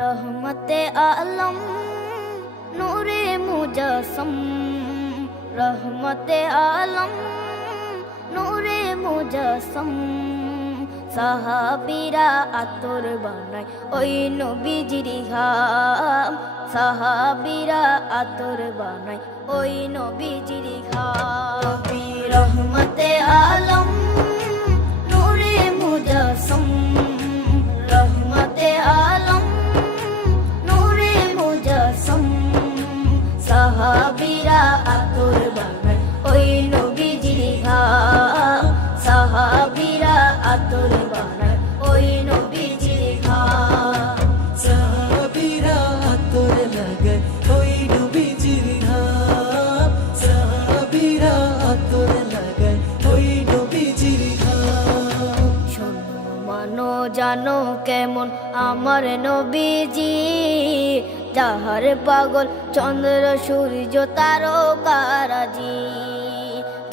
रहमते आलम नूरे मुजस्सम रहमते आलम नूरे मुजस्सम সাহাবীরা আতর বানায় ওই নবীজির ঘাম সাহাবীরা আতর বানায় ওই নবীজির ঘাম নবী রহমতে আলম নূরে মুজস্সম রহমতে আলম নূরে মুজস্সম সাহাবীরা আতর বানায় ওই নবীজির ঘাম সাহাবীরা আতর বানায় ওই নবীজির ঘাম সাহাবীরা আতর লাগায় ওই নবীজির ঘাম সাহাবীরা আতর লাগায় ওই নবীজির ঘাম শোনো মানো জানো কেমন আমার নবীজি যাহার পাগল চন্দ্র সূর্য তারকারাজি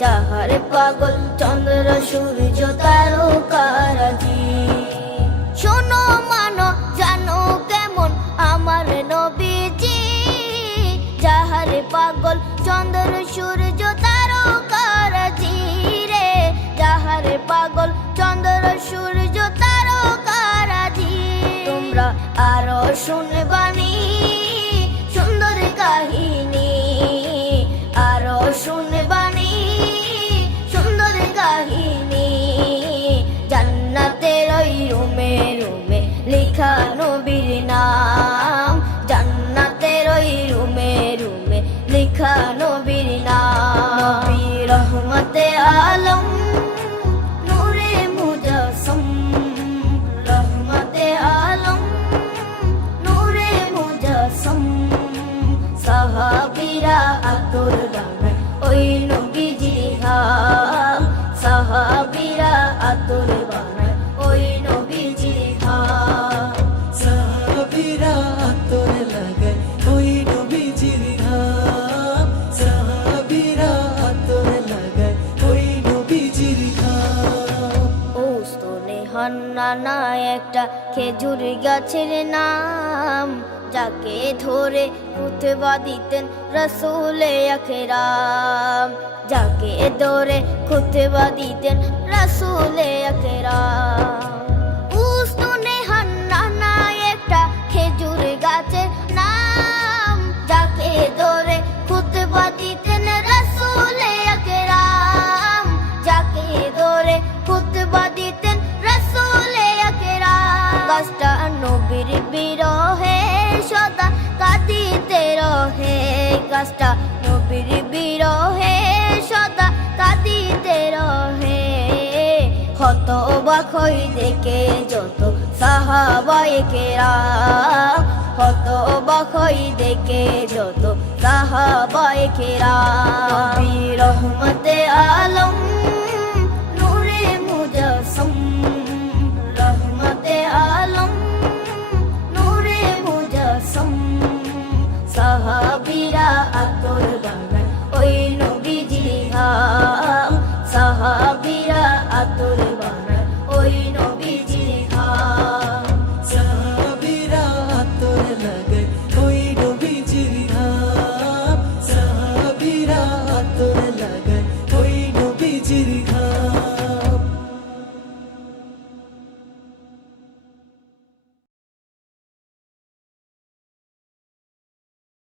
যাহার পাগল চন্দ্র সূর্য তারকারাজি শোনো মানো জানো কেমন আমার নবীজি যাহার পাগল চন্দ্র সূর্য তারকারাজি রে যাহার পাগল চন্দ্র সূর্য তারকারাজি তোমরা আরো শুনবানি সুন্দর কাহিনী আরো শুনবানি সুন্দর কাহিনী জান্নাতের ওই রুমে রুমে লেখা নবীর নাম জান্নাতের ওই রুমে রুমে লেখা নবীর নাম নবী রহমতে আলম নূরে মুজস্সম রহমতে আলম নূরে মুজস্সম সাহাবীরা আতর বানায় ওই নবীজির ঘাম সাহাবীরা আতর বানায় ওই নবীজির ঘাম সাহাবীরা আতর লাগায় ওই নবীজির ঘাম সাহাবীরা আতর লাগায় ওই নবীজির ঘাম ও স্তনে হান্নানা একটা খেজুর গাছের নাম যাকে ধরে খুতবা দিতেন রাসূলে আকরাম যাকে ধরে খুতবা দিতেন রাসূলে আকরাম উস্তনে হান্নানা একটা খেজুর গাছের নাম যাকে ধরে খুতবা দিতেন রাসূলে আকরাম যাকে ধরে খুতবা দিতেন রাসূলে আকরাম গাছটা নবীর বিরহে সদা কাঁদিতে রহে গাছটা নবীর বিরহে সদা কাঁদিতে রহে হতবাক হই দেখে যত সাহাবায়ে কেরাম হতবাক হই দেখে যত সাহাবায়ে কেরাম নবী রহমতে আলম নূরে মুজস্সম রহমতে আলম নূরে মুজস্সম